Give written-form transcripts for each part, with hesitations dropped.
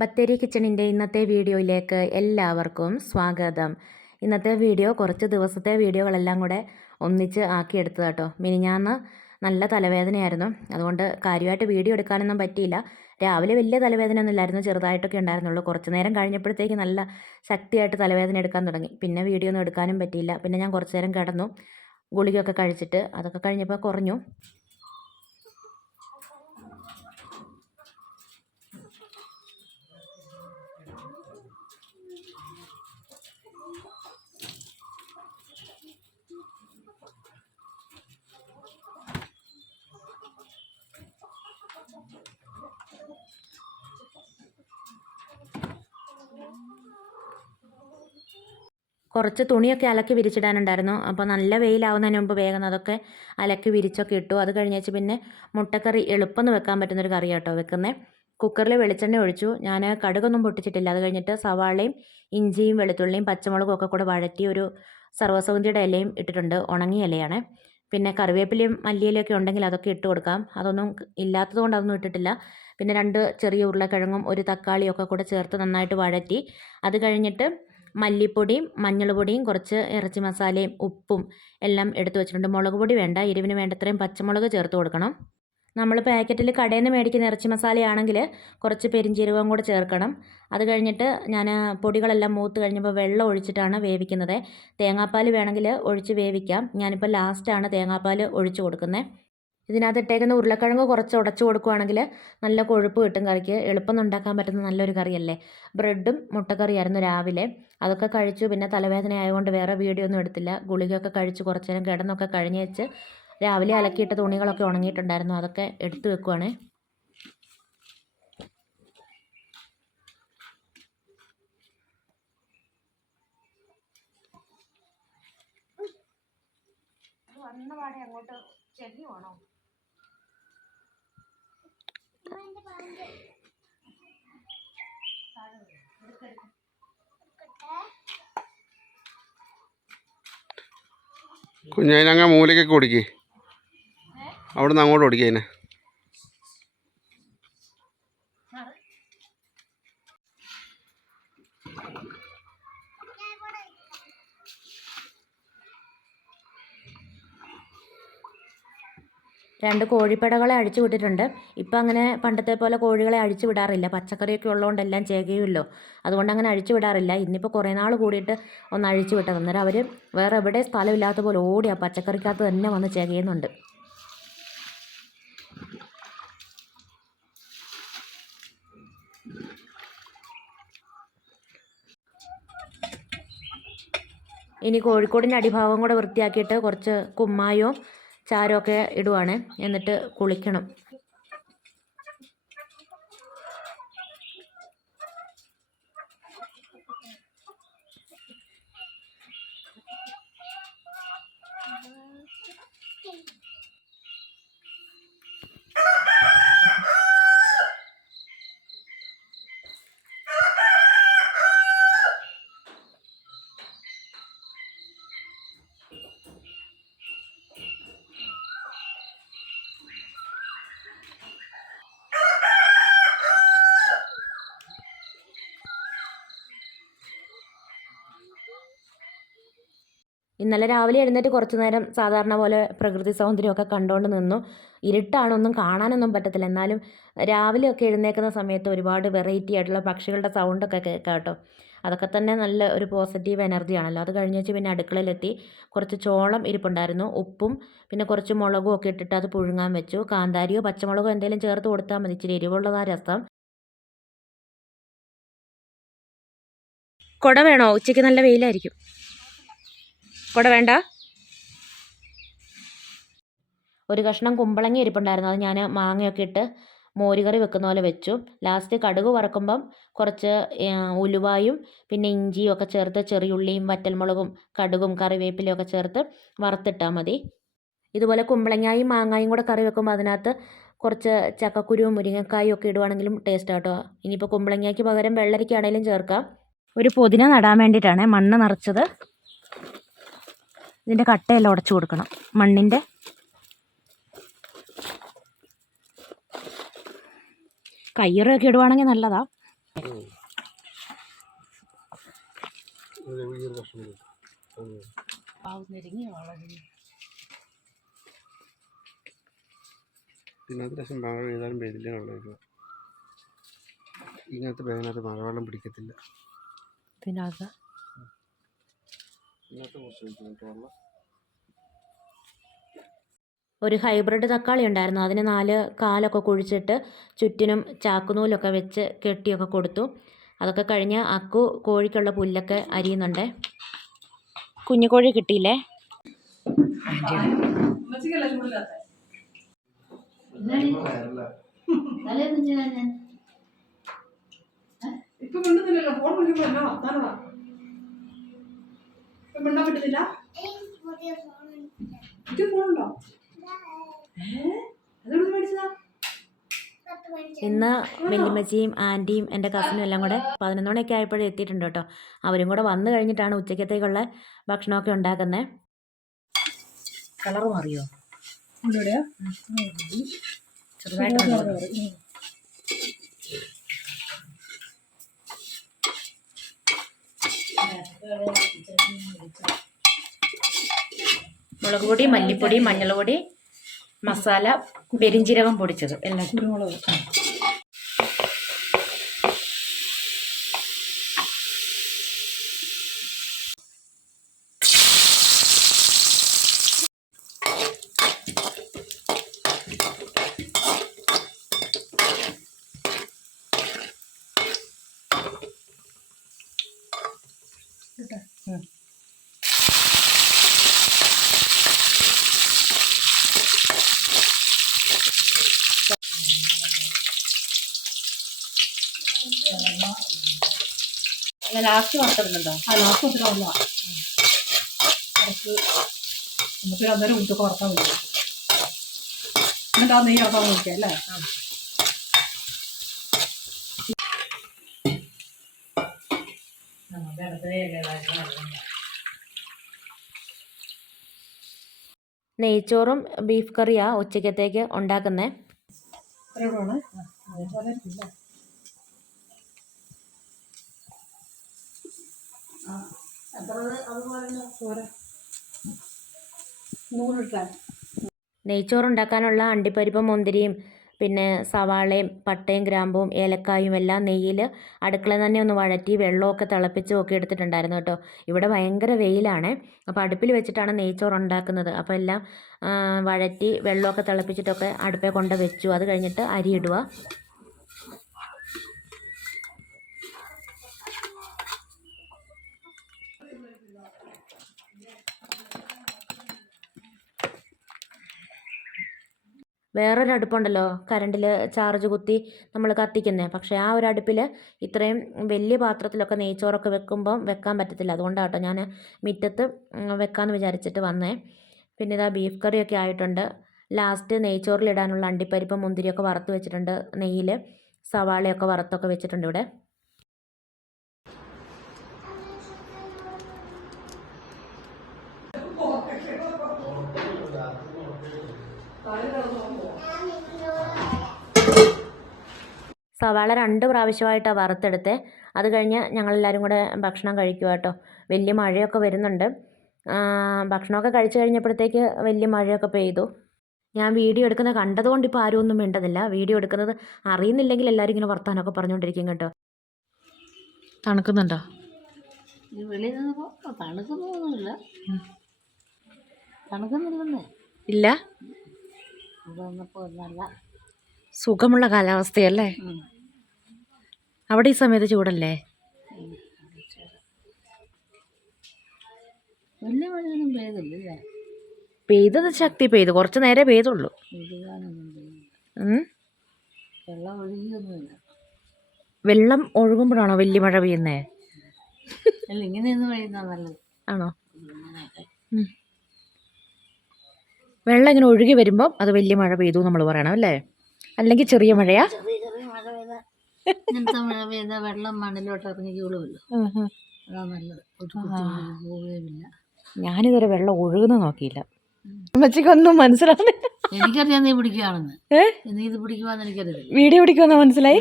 ബത്തേരി കിച്ചണിൻ്റെ ഇന്നത്തെ വീഡിയോയിലേക്ക് എല്ലാവർക്കും സ്വാഗതം. ഇന്നത്തെ വീഡിയോ കുറച്ച് ദിവസത്തെ വീഡിയോകളെല്ലാം കൂടെ ഒന്നിച്ച് ആക്കിയെടുത്തത് കേട്ടോ. മിനിഞ്ഞാന്ന് നല്ല തലവേദനയായിരുന്നു, അതുകൊണ്ട് കാര്യമായിട്ട് വീഡിയോ എടുക്കാനൊന്നും പറ്റിയില്ല. രാവിലെ വലിയ തലവേദനയൊന്നും ഇല്ലായിരുന്നു, ചെറുതായിട്ടൊക്കെ ഉണ്ടായിരുന്നുള്ളൂ. കുറച്ച് നേരം കഴിഞ്ഞപ്പോഴത്തേക്ക് നല്ല ശക്തിയായിട്ട് തലവേദന എടുക്കാൻ തുടങ്ങി. പിന്നെ വീഡിയോ ഒന്നും എടുക്കാനും പറ്റിയില്ല. പിന്നെ ഞാൻ കുറച്ച് നേരം കിടന്നു, ഗുളികയൊക്കെ കഴിച്ചിട്ട്. അതൊക്കെ കഴിഞ്ഞപ്പോൾ കുറഞ്ഞു. കുറച്ച് തുണിയൊക്കെ അലക്കി വിരിച്ചിടാനുണ്ടായിരുന്നു. അപ്പോൾ നല്ല വെയിലാവുന്നതിന് മുമ്പ് വേഗം അതൊക്കെ അലക്കി വിരിച്ചൊക്കെ ഇട്ടു. അത് കഴിഞ്ഞേച്ച് പിന്നെ മുട്ടക്കറി എളുപ്പം വെക്കാൻ പറ്റുന്നൊരു കറി കേട്ടോ വെക്കുന്നത്. കുക്കറിൽ വെളിച്ചെണ്ണ ഒഴിച്ചു. ഞാൻ കടുകൊന്നും പൊട്ടിച്ചിട്ടില്ല. അത് കഴിഞ്ഞിട്ട് സവാളയും ഇഞ്ചിയും വെളുത്തുള്ളിയും പച്ചമുളകും ഒക്കെ കൂടെ വഴറ്റി ഒരു സർവ്വസൗന്ധിയുടെ ഇലയും ഇട്ടിട്ടുണ്ട്, ഉണങ്ങിയ ഇലയാണ്. പിന്നെ കറിവേപ്പിലയും മല്ലിയിലയൊക്കെ ഉണ്ടെങ്കിൽ അതൊക്കെ ഇട്ട് കൊടുക്കാം. അതൊന്നും ഇല്ലാത്തത് കൊണ്ട് അതൊന്നും ഇട്ടിട്ടില്ല. പിന്നെ 2 ചെറിയ ഉരുളക്കിഴങ്ങും ഒരു തക്കാളിയും ഒക്കെ കൂടെ ചേർത്ത് നന്നായിട്ട് വഴറ്റി. അത് കഴിഞ്ഞിട്ട് മല്ലിപ്പൊടിയും മഞ്ഞൾ പൊടിയും കുറച്ച് ഇറച്ചി മസാലയും ഉപ്പും എല്ലാം എടുത്തു വെച്ചിട്ടുണ്ട്. മുളക് പൊടി വേണ്ട, എരിവിന് വേണ്ടത്രയും പച്ചമുളക് ചേർത്ത് കൊടുക്കണം. നമ്മൾ പാക്കറ്റിൽ കടയിൽ നിന്ന് മേടിക്കുന്ന ഇറച്ചി മസാലയാണെങ്കിൽ കുറച്ച് പെരിഞ്ചീരകവും കൂടെ ചേർക്കണം. അത് കഴിഞ്ഞിട്ട് ഞാൻ പൊടികളെല്ലാം മൂത്ത് കഴിഞ്ഞപ്പോൾ വെള്ളം ഒഴിച്ചിട്ടാണ് വേവിക്കുന്നത്. തേങ്ങാപ്പാൽ വേണമെങ്കിൽ ഒഴിച്ച് വേവിക്കാം. ഞാനിപ്പോൾ ലാസ്റ്റാണ് തേങ്ങാപ്പാൽ ഒഴിച്ച് കൊടുക്കുന്നത്. ഇതിനകത്ത് ഇട്ടേക്കുന്ന ഉരുളക്കിഴങ്ങ് കുറച്ച് ഉടച്ചു കൊടുക്കുകയാണെങ്കിൽ നല്ല കൊഴുപ്പ് കിട്ടും കറിക്ക്. എളുപ്പം ഉണ്ടാക്കാൻ പറ്റുന്ന നല്ലൊരു കറിയല്ലേ. ബ്രെഡും മുട്ടക്കറിയായിരുന്നു രാവിലെ. അതൊക്കെ കഴിച്ചു. പിന്നെ തലവേദന ആയതുകൊണ്ട് വേറെ വീഡിയോ ഒന്നും എടുത്തില്ല. ഗുളികയൊക്കെ കഴിച്ച് കുറച്ച് നേരം കിടന്നൊക്കെ കഴിഞ്ഞ് വെച്ച് രാവിലെ അലക്കിയിട്ട തുണികളൊക്കെ ഉണങ്ങിയിട്ടുണ്ടായിരുന്നു, അതൊക്കെ എടുത്തു വെക്കുവാണേ. വന്ന പാടെ അങ്ങോട്ട് ചെല്ലുവാണോ? കുഞ്ഞതിനങ്ങ് മൂലയ്ക്കൊക്കെ ഓടിക്കേ, അവിടെ നിന്ന് അങ്ങോട്ട് ഓടിക്കുക. അതിനെ രണ്ട് കോഴിപ്പടകളെ അഴിച്ചു വിട്ടിട്ടുണ്ട്. ഇപ്പം അങ്ങനെ പണ്ടത്തെ പോലെ കോഴികളെ അഴിച്ചു വിടാറില്ല. പച്ചക്കറിയൊക്കെ ഉള്ളതുകൊണ്ട് എല്ലാം ചേകയുമല്ലോ, അതുകൊണ്ട് അങ്ങനെ അഴിച്ചു വിടാറില്ല. ഇന്നിപ്പോൾ കുറേ നാൾ കൂടിയിട്ട് ഒന്ന് അഴിച്ചു വിട്ടത്. അന്നേരം അവർ വേറെ എവിടെ സ്ഥലമില്ലാത്ത പോലെ ഓടി ആ പച്ചക്കറിക്കകത്ത് തന്നെ വന്ന് ചേകയുന്നുണ്ട്. ഇനി കോഴിക്കോടിൻ്റെ അടിഭാഗം കൂടെ വൃത്തിയാക്കിയിട്ട് കുറച്ച് കുമ്മായവും ചാരമൊക്കെ ഇടുവാണ്. എന്നിട്ട് കുളിക്കണം. ഇന്നലെ രാവിലെ എഴുന്നേറ്റ് കുറച്ച് നേരം സാധാരണ പോലെ പ്രകൃതി സൗന്ദര്യമൊക്കെ കണ്ടുകൊണ്ട് നിന്നു. ഇരുട്ടാണ്, ഒന്നും കാണാനൊന്നും പറ്റത്തില്ല. എന്നാലും രാവിലെയൊക്കെ എഴുന്നേൽക്കുന്ന സമയത്ത് ഒരുപാട് വെറൈറ്റി ആയിട്ടുള്ള പക്ഷികളുടെ സൗണ്ടൊക്കെ കേൾക്കാം കേട്ടോ. അതൊക്കെ തന്നെ നല്ല ഒരു പോസിറ്റീവ് എനർജിയാണല്ലോ. അത് കഴിഞ്ഞേച്ച് പിന്നെ അടുക്കളയിലെത്തി. കുറച്ച് ചോളം ഇരിപ്പുണ്ടായിരുന്നു, ഉപ്പും പിന്നെ കുറച്ച് മുളകും ഒക്കെ ഇട്ടിട്ട് അത് പുഴുങ്ങാൻ വെച്ചു. കാന്താരിയോ പച്ചമുളകോ എന്തെങ്കിലും ചേർത്ത് കൊടുത്താൽ മതി, ഇച്ചിരി എരിവുള്ളതാ രസം. കുട വേണോ? ഉച്ചയ്ക്ക് നല്ല വെയിലായിരിക്കും. കുട വേണ്ട. ഒരു കഷ്ണം കുമ്പളങ്ങ ഇരിപ്പുണ്ടായിരുന്നു, അത് ഞാൻ മാങ്ങയൊക്കെ ഇട്ട് മോരുകറി വെക്കുന്ന പോലെ വെച്ചു. ലാസ്റ്റ് കടുക് വറക്കുമ്പം കുറച്ച് ഉലുവായും പിന്നെ ഇഞ്ചിയും ഒക്കെ ചേർത്ത് ചെറിയുള്ളിയും വറ്റൽമുളകും കടുകും കറിവേപ്പിലയും ഒക്കെ ചേർത്ത് വറുത്തിട്ടാൽ മതി. ഇതുപോലെ കുമ്പളങ്ങായും മാങ്ങായും കൂടെ കറി വെക്കുമ്പോൾ അതിനകത്ത് കുറച്ച് ചക്കക്കുരുവും മുരിങ്ങക്കായും ഒക്കെ ഇടുവാണെങ്കിലും ടേസ്റ്റ് കേട്ടോ. ഇനിയിപ്പോൾ കുമ്പളങ്ങയ്ക്ക് പകരം വെള്ളരിക്കാണെങ്കിലും ചേർക്കാം. ഒരു പൊതിന നടാൻ വേണ്ടിയിട്ടാണ് മണ്ണ് നിറച്ചത്. ഇതിൻ്റെ കട്ടയെല്ലാം ഉടച്ചു കൊടുക്കണം, മണ്ണിൻ്റെ. കയ്യുറയൊക്കെ ഇടുവാണെങ്കിൽ നല്ലതാണ്. ഇതിനകത്ത് ലക്ഷം മഴ പെയ്താലും പെയ്തില്ല ഉള്ളത്. ഇങ്ങനത്തെ ബാഗിനകത്ത് മഴവെള്ളം പിടിക്കത്തില്ല. ഇതിനകത്ത് ഒരു ഹൈബ്രിഡ് തക്കാളി ഉണ്ടായിരുന്നു. അതിന് 4 കാലൊക്കെ കുഴിച്ചിട്ട് ചുറ്റിനും ചാക്കുനൂലൊക്കെ വെച്ച് കെട്ടിയൊക്കെ കൊടുത്തു. അതൊക്കെ കഴിഞ്ഞ് അക്കു കോഴിക്കുള്ള പുല്ലൊക്കെ അരിയുന്നുണ്ട്. കുഞ്ഞു കോഴി കിട്ടിയില്ലേ? ഇപ്പൊ മിണ്ടുന്നില്ലല്ലോ. ഫോൺ വിളിക്കുമ്പോ എന്നാ വർത്താനമാ? ഇപ്പൊ മിണ്ടാൻ പറ്റുന്നില്ല. ഇത് ഫോണുണ്ടോ? അതെവിടെ മേടിച്ചതാ? ഇന്ന് വല്യമ്മച്ചിയും ആൻറ്റിയും എൻ്റെ കസിനും എല്ലാം കൂടെ 11 മണിയൊക്കെ ആയപ്പോഴേ എത്തിയിട്ടുണ്ട് കേട്ടോ. അവരും കൂടെ വന്നു കഴിഞ്ഞിട്ടാണ് ഉച്ചക്കത്തേക്കുള്ള ഭക്ഷണമൊക്കെ ഉണ്ടാക്കുന്നത്. കളർ മാറിയോ? ചെറുതായിട്ട് മുളക് പൊടി, മല്ലിപ്പൊടി, മഞ്ഞൾ പൊടി, മസാല, പെരിഞ്ചീരകം പൊടിച്ചത് എല്ലാം. കുരുമുളക് ലാസ്റ്റ് വറുത്തിടുന്നുണ്ടോ? ആ ലാസ്റ്റ് വന്നിട്ടാവില്ല. നമുക്ക് അന്നേരം ഉച്ചക്ക് വറുത്താൽ മതി. എന്നിട്ട് ആ നെയ്യ് ഇറക്കാൻ നോക്കിയാൽ അല്ലേ? നെയ്ച്ചോറും ബീഫ് കറിയാ ഉച്ചക്കത്തേക്ക് ഉണ്ടാക്കുന്നത്. നെയ്ച്ചോറുണ്ടാക്കാനുള്ള അണ്ടിപ്പരിപ്പും മുന്തിരിയും പിന്നെ സവാളയും പട്ടയും ഗ്രാമ്പും ഏലക്കായും എല്ലാം നെയ്യിൽ അടുക്കളയിൽ തന്നെ ഒന്ന് വഴറ്റി വെള്ളമൊക്കെ തിളപ്പിച്ചും ഒക്കെ എടുത്തിട്ടുണ്ടായിരുന്നു കേട്ടോ. ഇവിടെ ഭയങ്കര വെയിലാണ്. അപ്പോൾ അടുപ്പിൽ വെച്ചിട്ടാണ് നെയ്ച്ചോറ് ഉണ്ടാക്കുന്നത്. അപ്പോൾ എല്ലാം വഴറ്റി വെള്ളമൊക്കെ തിളപ്പിച്ചിട്ടൊക്കെ അടുപ്പേ കൊണ്ട് വെച്ചു. അത് കഴിഞ്ഞിട്ട് അരി ഇടുക. വേറൊരു അടുപ്പുണ്ടല്ലോ കറണ്ടിൽ ചാർജ് കുത്തി നമ്മൾ കത്തിക്കുന്നത്. പക്ഷേ ആ ഒരു അടുപ്പിൽ ഇത്രയും വലിയ പാത്രത്തിലൊക്കെ നെയ്ച്ചോറൊക്കെ വെക്കുമ്പം വെക്കാൻ പറ്റത്തില്ല. അതുകൊണ്ടാണ് കേട്ടോ ഞാൻ മുറ്റത്ത് വെക്കാമെന്ന് വിചാരിച്ചിട്ട് വന്നേ. പിന്നെ ഇതാ ബീഫ് കറിയൊക്കെ ആയിട്ടുണ്ട്. ലാസ്റ്റ് നെയ്ച്ചോറിലിടാനുള്ള അണ്ടിപ്പരിപ്പ് മുന്തിരിയൊക്കെ വറുത്ത് വെച്ചിട്ടുണ്ട്. നെയ്യിൽ സവാളയൊക്കെ വറുത്തൊക്കെ വെച്ചിട്ടുണ്ട് ഇവിടെ. സവാള 2 പ്രാവശ്യമായിട്ടാണ് വറുത്തെടുത്തത്. അത് കഴിഞ്ഞ് ഞങ്ങളെല്ലാവരും കൂടെ ഭക്ഷണം കഴിക്കുക കേട്ടോ. വലിയ മഴയൊക്കെ വരുന്നുണ്ട്. ഭക്ഷണമൊക്കെ കഴിച്ചു കഴിഞ്ഞപ്പോഴത്തേക്ക് വലിയ മഴയൊക്കെ പെയ്തു. ഞാൻ വീഡിയോ എടുക്കുന്നത് കണ്ടതുകൊണ്ട് ഇപ്പോൾ ആരും ഒന്നും മിണ്ടുന്നില്ല. വീഡിയോ എടുക്കുന്നത് അറിയുന്നില്ലെങ്കിൽ എല്ലാവരും ഇങ്ങനെ വർത്താനമൊക്കെ പറഞ്ഞുകൊണ്ടിരിക്കും കേട്ടോ. തണുക്കുന്നുണ്ടോ? ഇല്ല, സുഖമുള്ള കാലാവസ്ഥയല്ലേ? അവിടെ ഈ സമയത്ത് ചൂടല്ലേ? പെയ്തത് ശക്തി പെയ്തു, കുറച്ച് നേരെ പെയ്തുള്ളൂ. വെള്ളം ഒഴുകുമ്പോഴാണോ വലിയ മഴ പെയ്യുന്നേ? ആണോ? വെള്ളം ഇങ്ങനെ ഒഴുകി വരുമ്പോൾ അത് വലിയ മഴ പെയ്തു നമ്മൾ പറയണം അല്ലേ? അല്ലെങ്കിൽ ചെറിയ മഴയാ? വെള്ളം മണ്ണിലോട്ട് ഇറങ്ങിക്കോളുമല്ലോ. അതാ നല്ലത്. ഞാനിതുവരെ വെള്ളം ഒഴുകുന്ന നോക്കിയില്ല. അമ്മച്ചിക്കൊന്നും മനസ്സിലാവുന്നില്ല. എനിക്കറിയാം നീ പിടിക്കുകയാണെന്ന്. നീ ഇത് പിടിക്കുവാന്ന് എനിക്കറിയില്ല. വീഡിയോ പിടിക്കുമെന്നാ മനസ്സിലായി.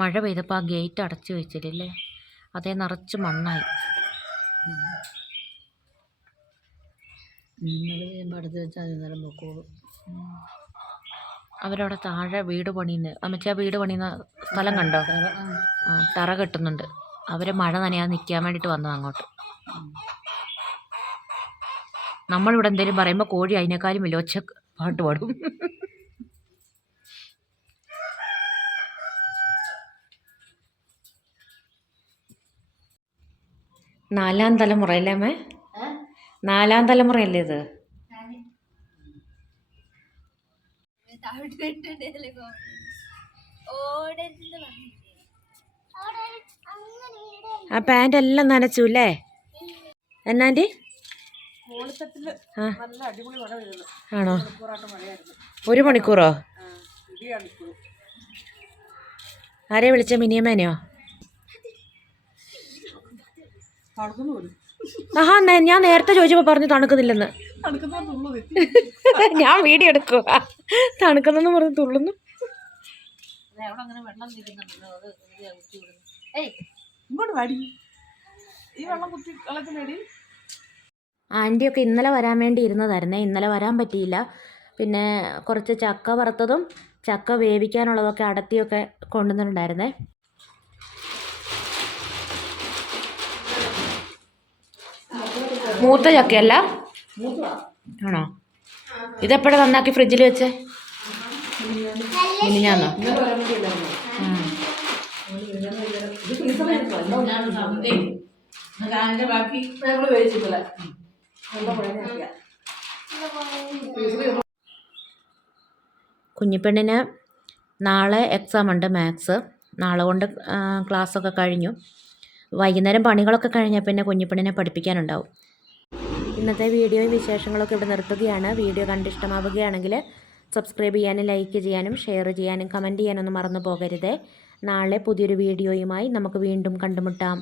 മഴ പെയ്തപ്പോൾ ആ ഗേറ്റ് അടച്ചു വെച്ചിട്ടില്ലേ, അതേ നിറച്ച് മണ്ണായി. അടുത്ത് വെച്ചാൽ അന്നേരം നോക്കോളൂ. അവരവിടെ താഴെ വീട് പണിയുന്നു. അമ്മച്ചി ആ വീട് പണിയുന്ന സ്ഥലം കണ്ടോ? ആ, തറ കെട്ടുന്നുണ്ട്. അവർ മഴ നനയാതെ നിൽക്കാൻ വേണ്ടിയിട്ട് വന്നത് അങ്ങോട്ട്. നമ്മളിവിടെ എന്തെങ്കിലും പറയുമ്പോൾ കോഴി അതിനേക്കാളും വലിയ ഒച്ച പാട്ട് പാടും. നാലാം തലമുറയല്ലേ അമ്മേ? 4ാം തലമുറയല്ലേ ഇത്? ആ പാൻ്റ് എല്ലാം നനച്ചു അല്ലേ എന്നാൻ്റെ? ആണോ? 1 മണിക്കൂറോ? ആരെയാ വിളിച്ച? മിനിയമ്മേനെയോ? ആഹാ, ഞാൻ നേരത്തെ ചോദിച്ചപ്പോൾ പറഞ്ഞു തണുക്കുന്നില്ലെന്ന്. ഞാൻ വീഡിയോ എടുക്കുക, തണുക്കുന്നെന്ന് പറഞ്ഞ് തുള്ളുന്നു. ആൻറ്റിയൊക്കെ ഇന്നലെ വരാൻ വേണ്ടി ഇരുന്നതായിരുന്നേ. ഇന്നലെ വരാൻ പറ്റിയില്ല. പിന്നെ കുറച്ച് ചക്ക വറുത്തതും ചക്ക വേവിക്കാനുള്ളതൊക്കെ അടത്തിയൊക്കെ കൊണ്ടുവന്നിട്ടുണ്ടായിരുന്നേ. മൂത്ത ചക്കയല്ല? ആണോ? ഇതെപ്പോഴാണ് നന്നാക്കി ഫ്രിഡ്ജിൽ വെച്ചേ? മിനിഞ്ഞാന്നോ? കുഞ്ഞിപ്പെണ്ണിന് നാളെ എക്സാം ഉണ്ട്, മാത്സ്. നാളെ കൊണ്ട് ക്ലാസ്സൊക്കെ കഴിഞ്ഞു. വൈകുന്നേരം പണികളൊക്കെ കഴിഞ്ഞാൽ പിന്നെ കുഞ്ഞിപ്പെണ്ണിനെ പഠിപ്പിക്കാനുണ്ടാവും. ഇന്നത്തെ വീഡിയോയും വിശേഷങ്ങളൊക്കെ ഇവിടെ നിർത്തുകയാണ്. വീഡിയോ കണ്ടിഷ്ടമാവുകയാണെങ്കിൽ സബ്സ്ക്രൈബ് ചെയ്യാനും ലൈക്ക് ചെയ്യാനും ഷെയർ ചെയ്യാനും കമൻറ്റ് ചെയ്യാനൊന്നും മറന്നു പോകരുതേ. നാളെ പുതിയൊരു വീഡിയോയുമായി നമുക്ക് വീണ്ടും കണ്ടുമുട്ടാം.